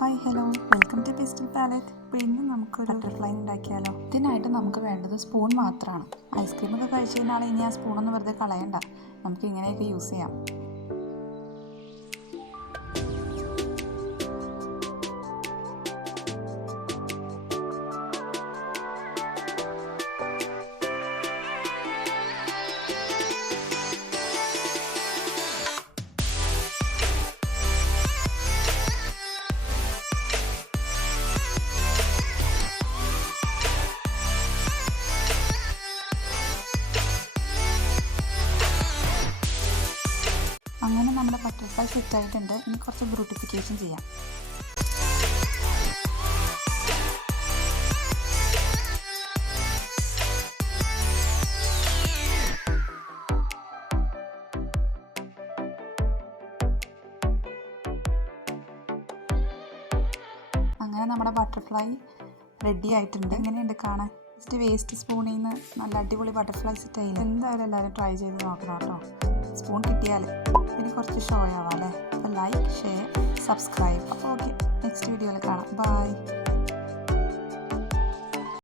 Hi hello welcome to pastel palette. അപ്പോൾ ഇന്ന് നമുക്കൊരു ബട്ടർഫ്ലൈ ഉണ്ടാക്കിയാലോ. ഇതിനായിട്ട് നമുക്ക് വേണ്ടത് സ്പൂൺ മാത്രമാണ്. ഐസ്ക്രീമൊക്കെ കഴിച്ച് കഴിഞ്ഞാൽ ഇനി ആ സ്പൂണൊന്നും വെറുതെ കളയണ്ട, നമുക്ക് ഇങ്ങനെയൊക്കെ യൂസ് ചെയ്യാം. അങ്ങനെ നമ്മുടെ ബട്ടർഫ്ലൈ സെറ്റ് ആയിട്ടുണ്ട്. ഇനി കുറച്ച് ബ്യൂട്ടിഫിക്കേഷൻ ചെയ്യാം. അങ്ങനെ നമ്മുടെ ബട്ടർഫ്ലൈ റെഡി ആയിട്ടുണ്ട്. എങ്ങനെയുണ്ട് കാണാൻ? ജസ്റ്റ് വേസ്റ്റ് സ്പൂണിൽ നിന്ന് നല്ല അടിപൊളി ബട്ടർഫ്ലൈ സെറ്റ് ആയില്ല. എന്തായാലും എല്ലാവരും ട്രൈ ചെയ്ത് നോക്കണം കേട്ടോ. സ്പൂൺ കിട്ടിയാൽ പിന്നെ കുറച്ച് ഷോ ആവാം അല്ലേ. അപ്പോൾ ലൈക്ക്, ഷെയർ, സബ്സ്ക്രൈബ്. അപ്പോൾ ഓക്കെ, നെക്സ്റ്റ് വീഡിയോയിൽ കാണാം. ബൈ.